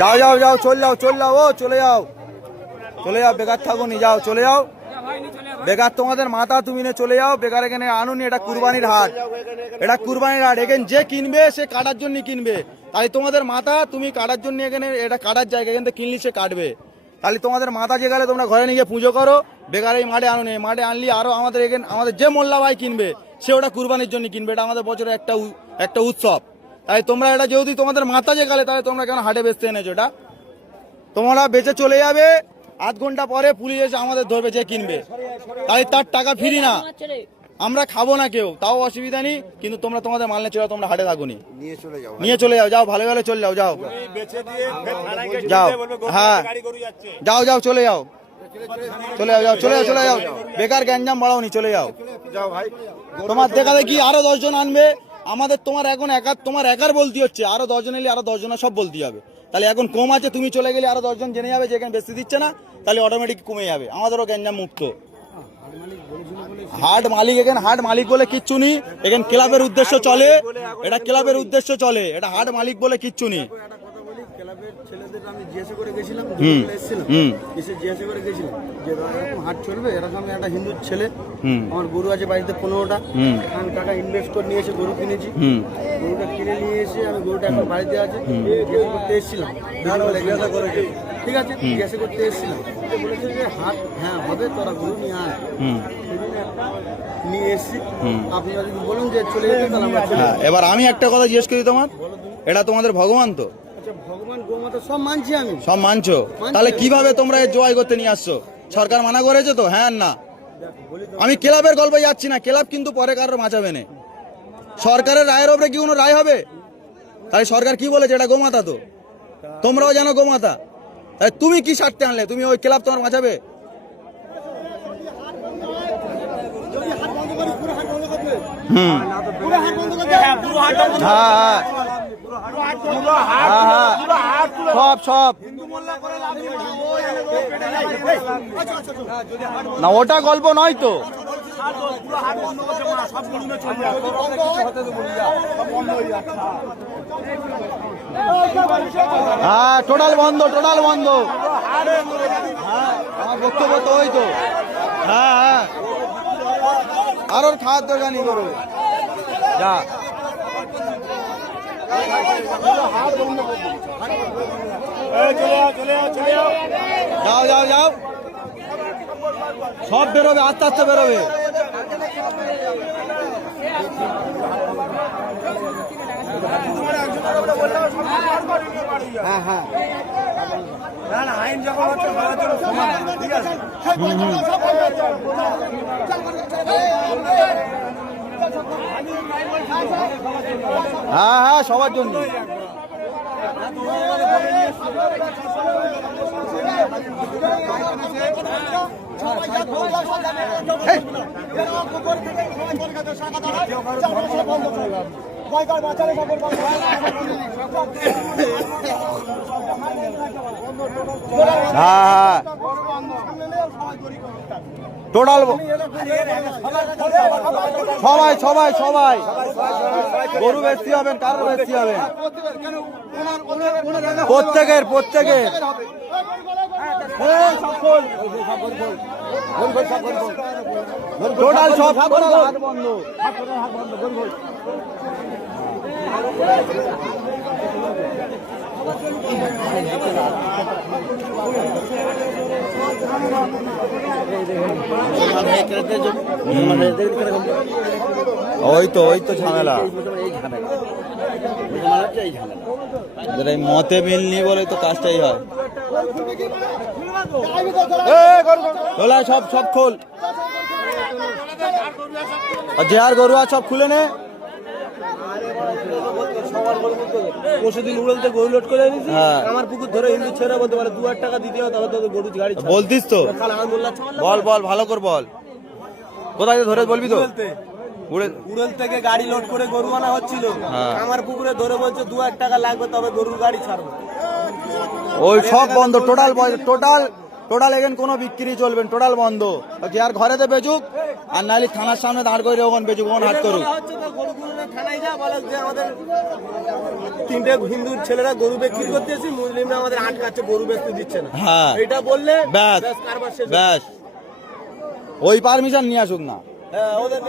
যাও যাও যাও, চলে যাও চলে যাও, ও চলে যাও চলে যাও, বেকার থাকো নি, যাও চলে যাও। বেকার তোমাদের মাথা, তুমি নিয়ে চলে যাও। বেকার এখানে আনুনি, এটা কুরবানির হাট, এটা কুরবানির হাট। এখানে যে কিনবে সে কাটার জন্য কিনবে, তাই তোমাদের মাথা, তুমি কাটার জন্য এখানে, এটা কাটার জায়গা, এখান থেকে কিনলি সে কাটবে। তাহলে তোমাদের মাথা যে গেলে তোমরা ঘরে নিয়ে পুজো করো। বেকার এই মাঠে আনুনি, মাঠে আনলি আরো আমাদের এখানে আমাদের যে মোল্লা ভাই কিনবে সে ওটা কুরবানির জন্য কিনবে। এটা আমাদের বছরের একটা উৎসব। তাই তোমরা এটা যেহেতু তোমাদের মাথা যে গেলে, তাহলে তোমরা কেন হাটে বেচতে এনেছো? এটা তোমরা বেচে চলে যাবে, আধ ঘন্টা পরে পুলিশ এসে আমাদের ধরবে যে কিনবে, তাই তার টাকা ফিরি না, আমরা খাবো না কেউ, তাও অসুবিধা নেই। কিন্তু তোমরা তোমাদের মাল নিয়ে চলে যাও, তোমরা হাটে থাকুনি, নিয়ে চলে যাও, যাও ভালো ভালো চলে যাও, যাও যাও, হ্যাঁ যাও যাও চলে যাও, চলে যাও, যাও চলে যাও, চলে যাও, বেকার গ্যাঞ্জাম বাড়াওনি, চলে যাও। তোমার দেখাবে কি আরো 10 জন আনবে আমাদের, তোমার এখন তোমার একার বলতে হচ্ছে, আরো 10 জন এলে আরো 10 জনের সব বলতে হবে। তাহলে এখন কম আছে, তুমি চলে গেলে আরো 10 জন জেনে যাবে যে এখানে বেশি দিচ্ছে না, তাহলে অটোমেটিক কমে যাবে, আমাদেরও গ্যাঞ্জাম মুক্ত। হাট মালিক, এখানে হাট মালিক বলে কিচ্ছু নেই, এখানে ক্লাবের উদ্দেশ্য চলে, এটা ক্লাবের উদ্দেশ্য চলে, এটা হাট মালিক বলে কিচ্ছু নেই। ছেলেদের আমি জিজ্ঞাসা করে গেছিলাম, জিজ্ঞাসা করে গেছিলাম যে এরকম হাট চলবে, এরকম একটা হিন্দু ছেলে, আমার গরু আছে বাড়িতে 15টা, আমি টাকা ইনভেস্ট করে নিয়ে এসে গরু কিনেছি, গরুটা কিনে নিয়ে এসে আমি গরুটা এখন বাড়িতে আছে, জিজ্ঞাসা করতে এসেছিলাম, জিজ্ঞাসা করে ঠিক আছে, জিজ্ঞাসা করতে এসেছিলাম, বলেছে যে হাট হ্যাঁ হবে, তোরা গরু নিয়ে আয়, নিয়ে এসছি, আপনারা যদি বলুন যে চলে যেতে তাহলে আমরা চলে যাবো। এবার আমি একটা কথা জিজ্ঞেস করি, তোমার এটা তোমাদের ভগবান তো? ভগবান গোমাতা সব মানছি আমি, সব মানছো, তাহলে কিভাবে তোমরা জয় করতে নিয়ে আসছো? সরকার মানা করেছে তো? হ্যাঁ না, আমি ক্লাবের গল্পে যাচ্ছি না, ক্লাব কিন্তু পরে কারোর বাঁচাবে না, সরকারের রায়ের ওপরে কি কোনো রায় হবে? তাই সরকার কি বলেছে, এটা গোমাতা তো, তোমরাও জানো গোমাতা, তাই তুমি কি স্বার্থে আনলে? তুমি ওই ক্লাব তোমার বাঁচাবে? সব না, ওটা গল্প নয় তো, হ্যাঁ টোটাল বন্ধ, টোটাল বন্ধ, হ্যাঁ আমার বক্তব্য তো ওই তো, হ্যাঁ হ্যাঁ আর ওর খাওয়ার দরকার নেই, করো যা, যাও যাও যাও, সব বেরোবে, আস্তে আস্তে বেরোবে। হ্যাঁ হ্যাঁ হ্যাঁ হ্যাঁ সবার জন্য। হ্যাঁ টোটাল সবাই সবাই সবাই গরু বেশি হবেন, কারো বেশি হবেন, প্রত্যেকের টোটাল সব বন্ধ। ওই তো ঝামেলা, এই মতে মিলনি বলে তো কাজটাই হয়। সব খোল, যে আর গরু আর সব খুলে নে। পরশুদিন উড়লতে গরু লোড করে এনেছি, আমার পুকুর ধরে হিন্দু ছেড়ে বলতে পারে 2000 টাকা দিতে হবে, তবে তোদের গরু গাড়ি বলতিস তো, বল বল ভালো করে বল, কোথায় ধরে বলবি তো? উড়ল থেকে গাড়ি লোড করে গরু আনা হচ্ছিল, আমার পুকুরে ধরে বলছে 2000 টাকা লাগবে, তবে গরুর গাড়ি ছাড়বো। ওই সব বন্ধ, টোটাল টোটাল এখানে কোনো বিক্রি চলবে না, টোটাল বন্ধ। যে আর ঘরেতে বেচুক, আর নাহলে থানার সামনে দাঁড় করে ওখানে বেচুক, ওখানে হাট করুক। থানায় যা বলে যে আমাদের 3টে হিন্দু ছেলেরা গরু বিক্রি করতে এসেছি, মুসলিমরা আমাদের আটকাচ্ছে, গরু বেচতে দিচ্ছে না। হ্যাঁ, এটা বললে ব্যাস কারবার শেষ। ব্যাস, ওই পারমিশন নিয়ে আসুক না। হ্যাঁ, ওদের